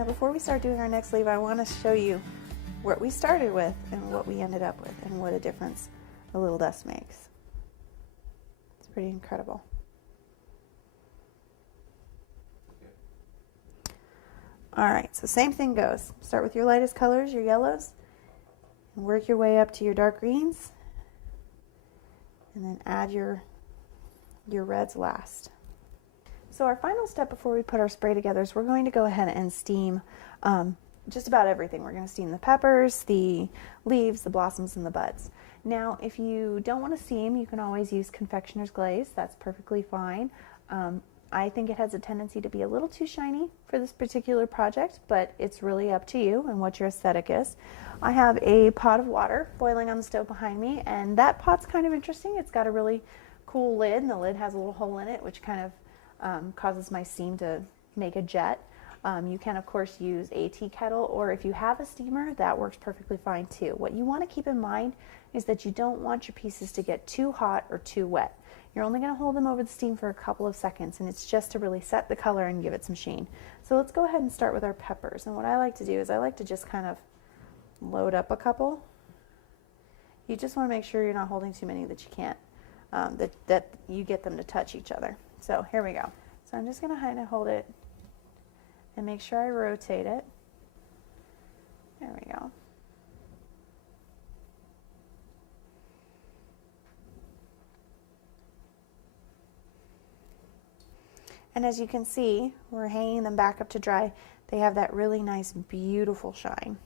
Now before we start doing our next leaf, I want to show you what we started with and what we ended up with and what a difference a little dust makes. It's pretty incredible. Alright, so same thing goes. Start with your lightest colors, your yellows, and work your way up to your dark greens, and then add your reds last. So our final step before we put our spray together is we're going to go ahead and steam just about everything. We're going to steam the peppers, the leaves, the blossoms, and the buds. Now, if you don't want to steam, you can always use confectioner's glaze. That's perfectly fine. I think it has a tendency to be a little too shiny for this particular project, but it's really up to you and what your aesthetic is. I have a pot of water boiling on the stove behind me, and that pot's kind of interesting. It's got a really cool lid, and the lid has a little hole in it, which kind of causes my steam to make a jet. You can, of course, use a tea kettle, or if you have a steamer, that works perfectly fine too. What you want to keep in mind is that you don't want your pieces to get too hot or too wet. You're only going to hold them over the steam for a couple of seconds, and it's just to really set the color and give it some sheen. So let's go ahead and start with our peppers. And what I like to do is I like to just kind of load up a couple. You just want to make sure you're not holding too many that you can't, that you get them to touch each other. So here we go. So I'm just going to kind of hold it and make sure I rotate it. There we go. And as you can see, we're hanging them back up to dry. They have that really nice, beautiful shine.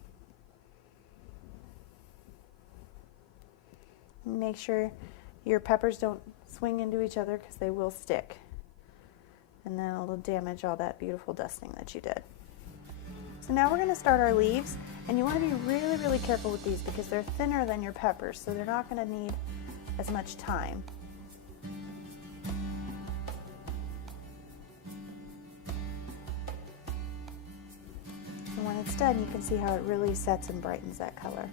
Make sure your peppers don't swing into each other because they will stick. And then it'll damage all that beautiful dusting that you did. So now we're going to start our leaves, and you want to be really, really careful with these because they're thinner than your peppers, so they're not going to need as much time. And when it's done, you can see how it really sets and brightens that color.